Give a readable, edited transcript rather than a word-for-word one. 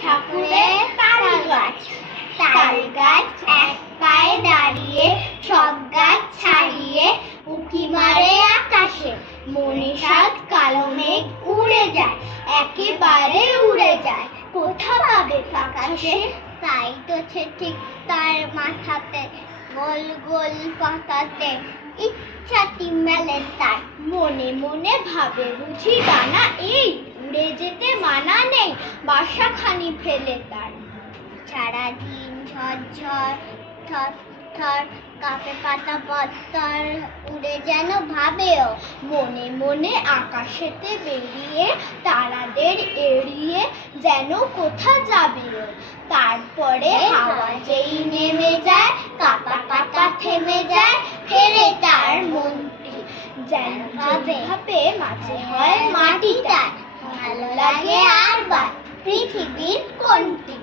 ঠাকুরের তাল গাছ। তাল গাছ এক পায়ে দাঁড়িয়ে, সব গাছ ছাড়িয়ে উঁকি মারে আকাশে। মনে সাত কালো মেঘ উড়ে যায়, একেবারে উড়ে যায়। কোথা পাবে আকাশে? তাই তো ঠিক তার মাথাতে, গোল গোল পাতাতে ইচ্ছাটি মেলে তার। মনে মনে ভাবে বুঝি ডানা এই, উড়ে যেতে মানা নেই বাসাখানি ফেলে তার। সারাদিন ঝরঝর থর থর কাঁপে পাতা পত্তর, উড়ে যেন ভাবেও মনে মনে আকাশেতে বেরিয়ে, তারাদের এড়িয়ে যেন কোথা যাবে। তারপরে হাওয়া যেই নেমে যায়, কাঁপা কাঁপা থেমে যায়, ফেরে তার মনটি যেন ভাবে মাঝে হয় মাটি তার। ভালো লাগে আর বা পৃথিবীর কোনটি?